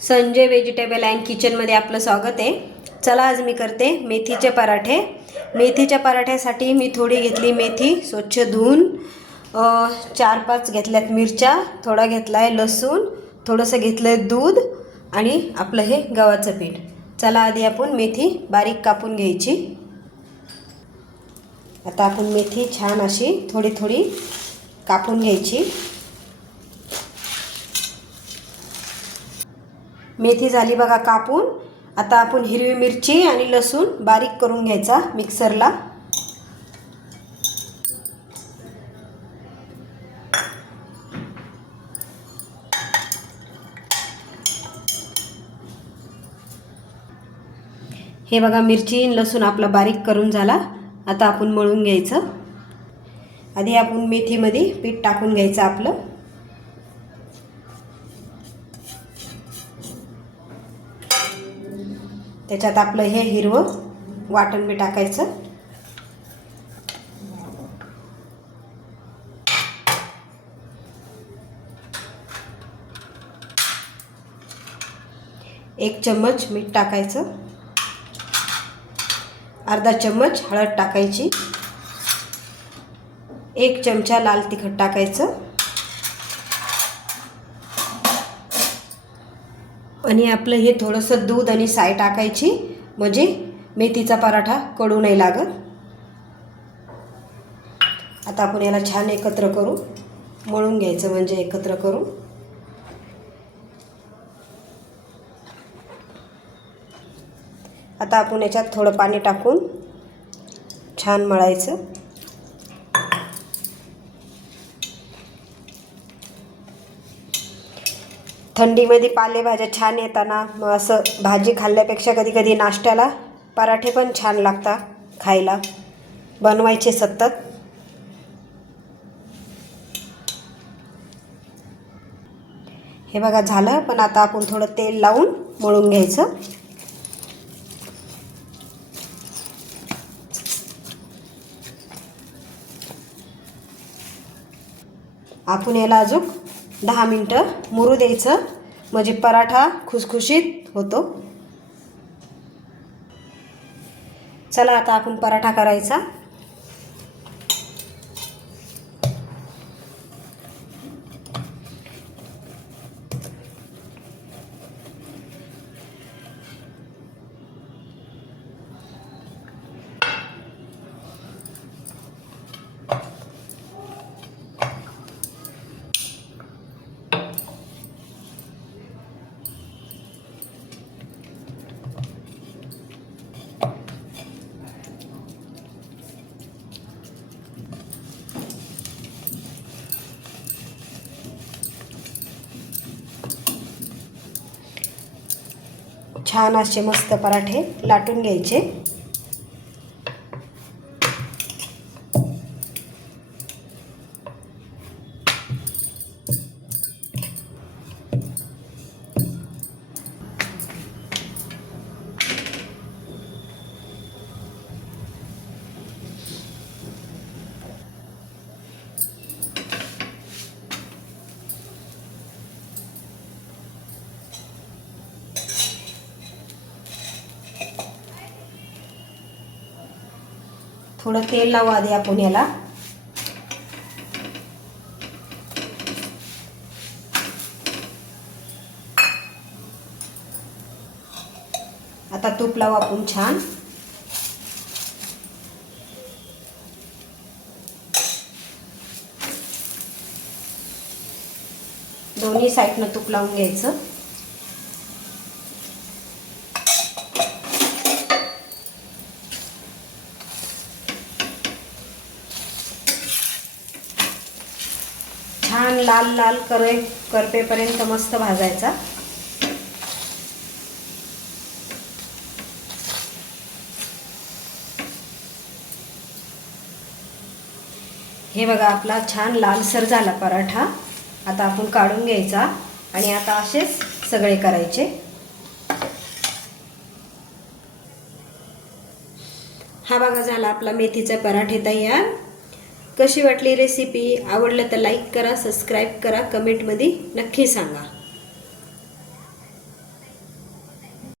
Sanjay vegetable and किचनमध्ये आपलं स्वागत आहे। चला आज मी करते मेथीचे पराठे। मेथीच्या पराठ्यासाठी मी थोडी घेतली मेथी स्वच्छ धुवून, 4-5 घेतल्यात मिरच्या, थोडा घेतलाय लसूण, थोडंसं घेतलंय दूध आणि आपलं हे गव्हाचं पीठ। चला आधी आपण मेथी बारीक कापून घ्यायची। आता आपण मेथी छान अशी थोडी थोडी कापून घ्यायची। मेथी झाली बघा कापून। आता आपण हिरवी मिरची आणि लसूण बारीक करून घ्यायचा मिक्सरला। हे बघा मिरची आणि लसूण आपला बारीक करून झाला। आता आपण मळून घ्यायचं। आधी आपण मेथीमध्ये पीठ टाकून घ्यायचं आपलं। त्याच्यात आपलं हे हिरवं वाटण बी टाकायचं। एक चम्मच मीठ टाकायचं, अर्धा चम्मच हळद टाकायची, 1 चमचा लाल तिखट टाकायचं आणि आपलं हे थोडंसं दूध आणि साय टाकायची, म्हणजे मेथीचा पराठा कडू नाही लागत। आता आपण याला छान एकत्र करू, मळून घ्यायचं म्हणजे एकत्र करू। आता आपण याच्यात थोडं पाणी टाकून छान मळायचं। थंडीमध्ये पालेभाज्या छान येताना मग असं भाजी खाल्ल्यापेक्षा कधी कधी नाश्त्याला पराठे पण छान लागतात खायला, बनवायचे सतत। हे बघा झालं, पण आता आपण थोडं तेल लावून मळून घ्यायचं। आपण याला अजून 10 मिनिटं मुरू द्यायचं, म्हणजे पराठा खुसखुशीत होतो। चला आता आपण पराठा करायचा। छान असे मस्त पराठे लाटून घ्यायचे। थोडं तेल लावू आधी आपण याला। आता तूप लावू आपण छान। दोन्ही साईडनं तूप लावून घ्यायचं। छान लाल लाल करपेपर्यंत मस्त भाजायचा। हे बघा आपला छान लालसर झाला पराठा। आता आपण काढून घ्यायचा आणि आता असेच सगळे करायचे। हा बघा झाला आपला मेथीचा पराठे तयार। कशी वाटली रेसिपी? आवडलं तर लाईक करा, सबस्क्राईब करा, कमेंटमध्ये नक्की सांगा।